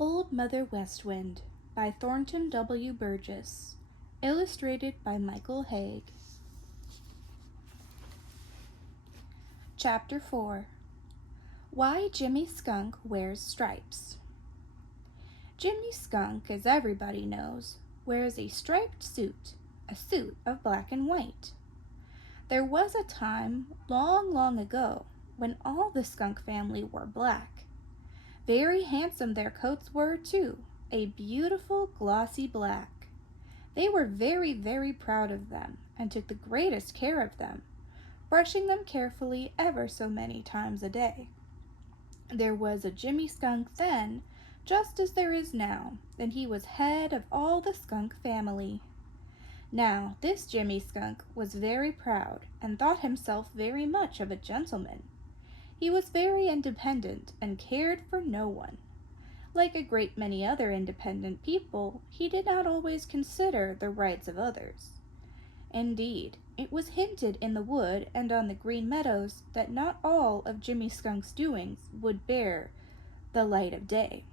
Old Mother West Wind by Thornton W. Burgess. Illustrated by Michael Hague. Chapter 4. Why Jimmy Skunk Wears Stripes. Jimmy Skunk, as everybody knows, wears a striped suit, a suit of black and white. There was a time, long, long ago, when all the Skunk family wore black. Very handsome their coats were, too, a beautiful glossy black. They were very, very proud of them, and took the greatest care of them, brushing them carefully ever so many times a day. There was a Jimmy Skunk then, just as there is now, and he was head of all the Skunk family. Now, this Jimmy Skunk was very proud, and thought himself very much of a gentleman. He was very independent and cared for no one. Like a great many other independent people, he did not always consider the rights of others. Indeed, it was hinted in the wood and on the Green Meadows that not all of Jimmy Skunk's doings would bear the light of day.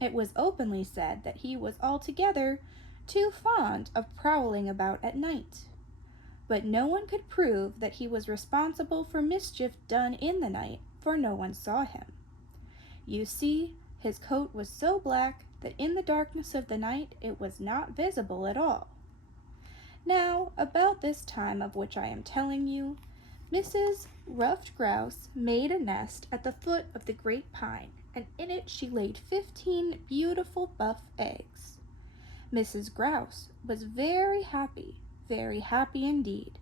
It was openly said that he was altogether too fond of prowling about at night. But no one could prove that he was responsible for mischief done in the night, for no one saw him. You see, his coat was so black that in the darkness of the night it was not visible at all. Now, about this time of which I am telling you, Mrs. Ruffed Grouse made a nest at the foot of the great pine, and in it she laid 15 beautiful buff eggs. Mrs. Grouse was very happy indeed,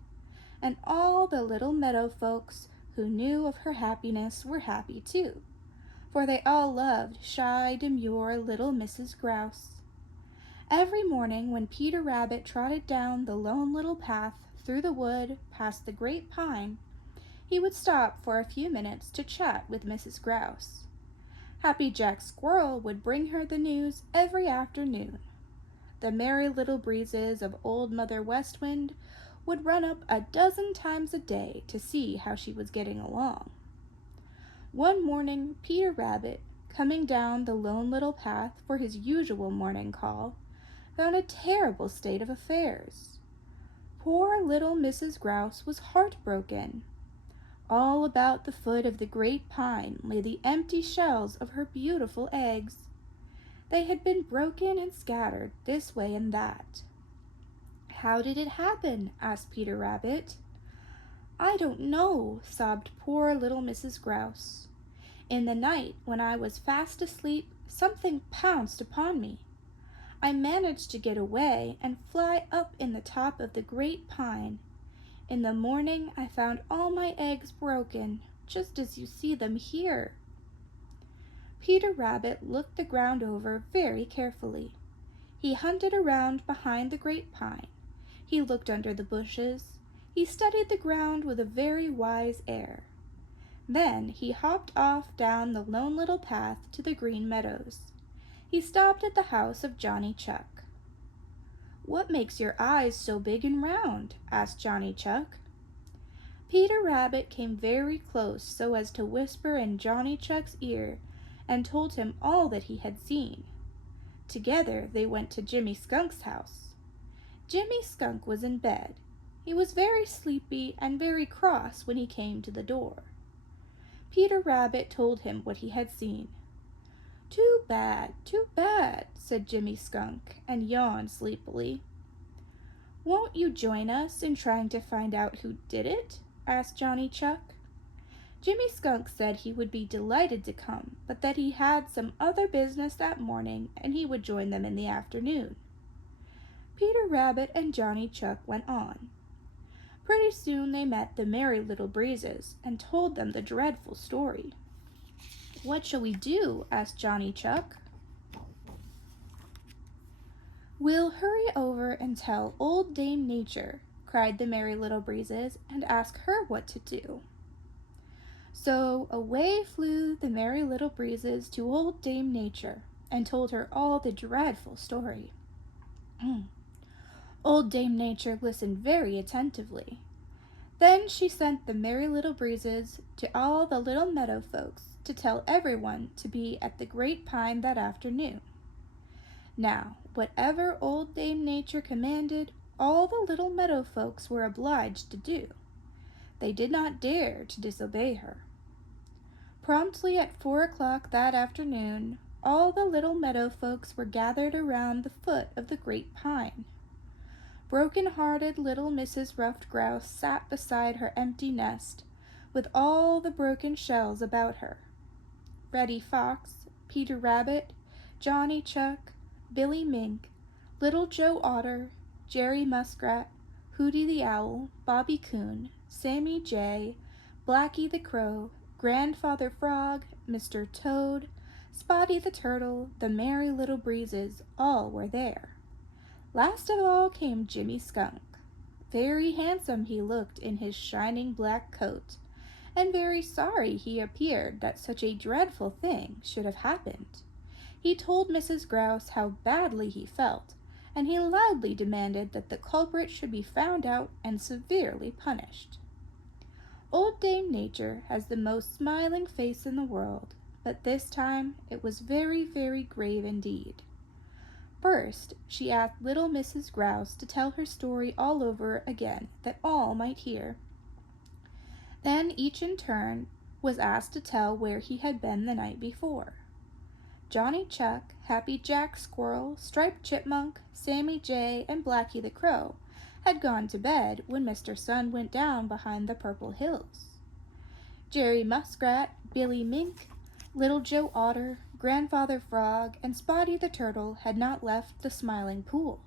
and all the little meadow folks who knew of her happiness were happy too, for they all loved shy, demure little Mrs. Grouse. Every morning when Peter Rabbit trotted down the lone little path through the wood past the great pine, he would stop for a few minutes to chat with Mrs. Grouse. Happy Jack Squirrel would bring her the news every afternoon. The Merry Little Breezes of Old Mother West Wind would run up a dozen times a day to see how she was getting along. One morning, Peter Rabbit, coming down the lone little path for his usual morning call, found a terrible state of affairs. Poor little Mrs. Grouse was heartbroken. All about the foot of the great pine lay the empty shells of her beautiful eggs. They had been broken and scattered this way and that. "How did it happen?" asked Peter Rabbit. "I don't know," sobbed poor little Mrs. Grouse. "In the night, when I was fast asleep, something pounced upon me. I managed to get away and fly up in the top of the great pine. In the morning, I found all my eggs broken, just as you see them here." Peter Rabbit looked the ground over very carefully. He hunted around behind the great pine. He looked under the bushes. He studied the ground with a very wise air. Then he hopped off down the lone little path to the Green Meadows. He stopped at the house of Johnny Chuck. "What makes your eyes so big and round?" asked Johnny Chuck. Peter Rabbit came very close so as to whisper in Johnny Chuck's ear and told him all that he had seen. Together they went to Jimmy Skunk's house. Jimmy Skunk was in bed. He was very sleepy and very cross when he came to the door. Peter Rabbit told him what he had seen. Too bad," said Jimmy Skunk, and yawned sleepily. "Won't you join us in trying to find out who did it?" asked Johnny Chuck. Jimmy Skunk said he would be delighted to come, but that he had some other business that morning and he would join them in the afternoon. Peter Rabbit and Johnny Chuck went on. Pretty soon they met the Merry Little Breezes and told them the dreadful story. "What shall we do?" asked Johnny Chuck. "We'll hurry over and tell Old Dame Nature," cried the Merry Little Breezes, "and ask her what to do." So away flew the Merry Little Breezes to Old Dame Nature and told her all the dreadful story. Old Dame Nature listened very attentively. Then she sent the Merry Little Breezes to all the little meadow folks to tell everyone to be at the great pine that afternoon. Now, whatever Old Dame Nature commanded, all the little meadow folks were obliged to do. They did not dare to disobey her. Promptly at 4 o'clock that afternoon, all the little meadow folks were gathered around the foot of the great pine. Broken-hearted little Mrs. Ruffed Grouse sat beside her empty nest, with all the broken shells about her. Reddy Fox, Peter Rabbit, Johnny Chuck, Billy Mink, Little Joe Otter, Jerry Muskrat, Hooty the Owl, Bobby Coon, Sammy Jay, Blacky the Crow, Grandfather Frog, Mr. Toad, Spotty the Turtle, the Merry Little Breezes, all were there. Last of all came Jimmy Skunk. Very handsome he looked in his shining black coat, and very sorry he appeared that such a dreadful thing should have happened. He told Mrs. Grouse how badly he felt, and he loudly demanded that the culprit should be found out and severely punished. Old Dame Nature has the most smiling face in the world, but this time it was very, very grave indeed. First, she asked little Mrs. Grouse to tell her story all over again, that all might hear. Then each in turn was asked to tell where he had been the night before. Johnny Chuck, Happy Jack Squirrel, Striped Chipmunk, Sammy Jay, and Blacky the Crow had gone to bed when Mr. Sun went down behind the Purple Hills. Jerry Muskrat, Billy Mink, Little Joe Otter, Grandfather Frog, and Spotty the Turtle had not left the Smiling Pool.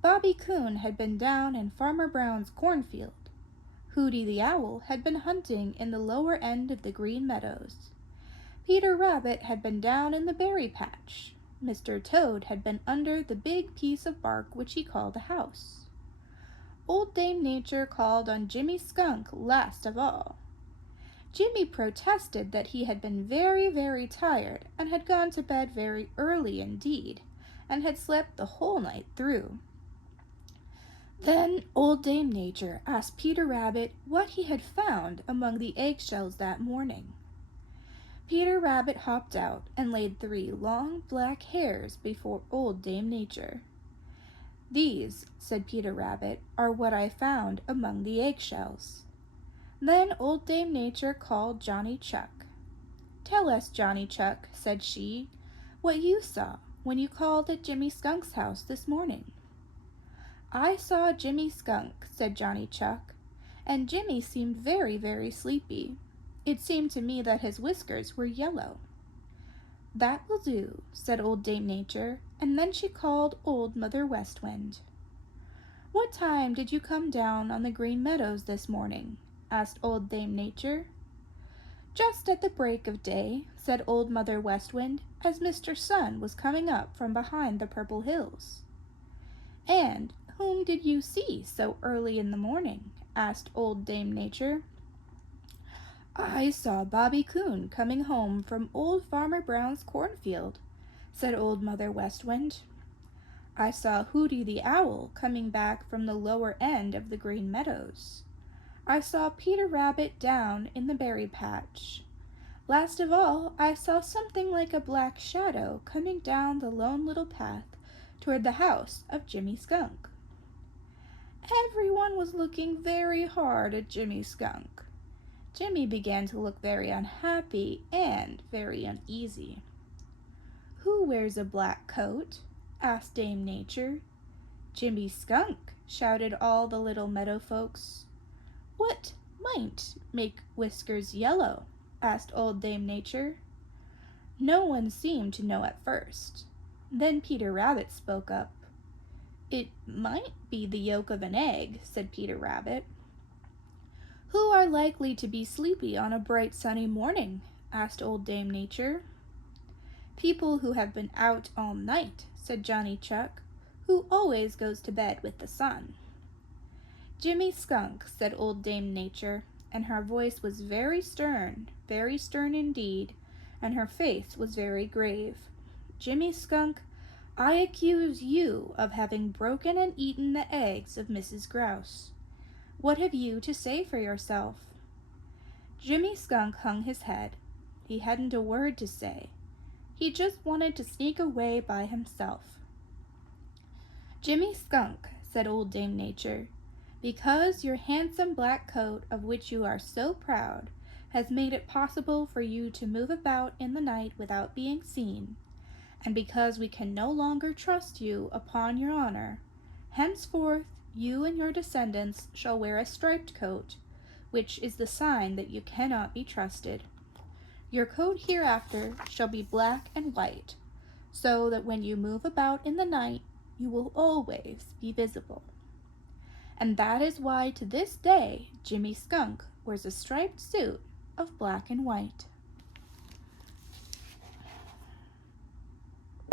Bobby Coon had been down in Farmer Brown's cornfield. Hooty the Owl had been hunting in the lower end of the Green Meadows. Peter Rabbit had been down in the berry patch. Mr. Toad had been under the big piece of bark which he called a house. Old Dame Nature called on Jimmy Skunk last of all. Jimmy protested that he had been very, very tired and had gone to bed very early indeed, and had slept the whole night through. Then Old Dame Nature asked Peter Rabbit what he had found among the eggshells that morning. Peter Rabbit hopped out and laid 3 long black hairs before Old Dame Nature. "These," said Peter Rabbit, "are what I found among the eggshells." Then Old Dame Nature called Johnny Chuck. "Tell us, Johnny Chuck," said she, "what you saw when you called at Jimmy Skunk's house this morning." "I saw Jimmy Skunk," said Johnny Chuck, "and Jimmy seemed very, very sleepy. It seemed to me that his whiskers were yellow." "That will do," said Old Dame Nature, and then she called Old Mother West Wind. "What time did you come down on the Green Meadows this morning?" asked Old Dame Nature. "Just at the break of day," said Old Mother West Wind, as Mr. Sun was coming up from behind the Purple Hills. "And whom did you see so early in the morning?" asked Old Dame Nature. "I saw Bobby Coon coming home from old Farmer Brown's cornfield," said Old Mother West Wind. "I saw Hooty the Owl coming back from the lower end of the Green Meadows. I saw Peter Rabbit down in the berry patch. Last of all, I saw something like a black shadow coming down the Lone Little Path toward the house of Jimmy Skunk." Everyone was looking very hard at Jimmy Skunk. Jimmy began to look very unhappy and very uneasy. "Who wears a black coat?" asked Dame Nature. "Jimmy Skunk," shouted all the little meadow folks. "What might make whiskers yellow?" asked Old Dame Nature. No one seemed to know at first. Then Peter Rabbit spoke up. "It might be the yolk of an egg," said Peter Rabbit. "Who are likely to be sleepy on a bright sunny morning?" asked Old Dame Nature. "People who have been out all night," said Johnny Chuck, "who always goes to bed with the sun." "Jimmy Skunk," said Old Dame Nature, and her voice was very stern indeed, and her face was very grave. "Jimmy Skunk, I accuse you of having broken and eaten the eggs of Mrs. Grouse. What have you to say for yourself?" Jimmy Skunk hung his head. He hadn't a word to say. He just wanted to sneak away by himself. "Jimmy Skunk," said Old Dame Nature, "because your handsome black coat, of which you are so proud, has made it possible for you to move about in the night without being seen, and because we can no longer trust you upon your honor, henceforth you and your descendants shall wear a striped coat, which is the sign that you cannot be trusted. Your coat hereafter shall be black and white, so that when you move about in the night, you will always be visible." And that is why to this day Jimmy Skunk wears a striped suit of black and white.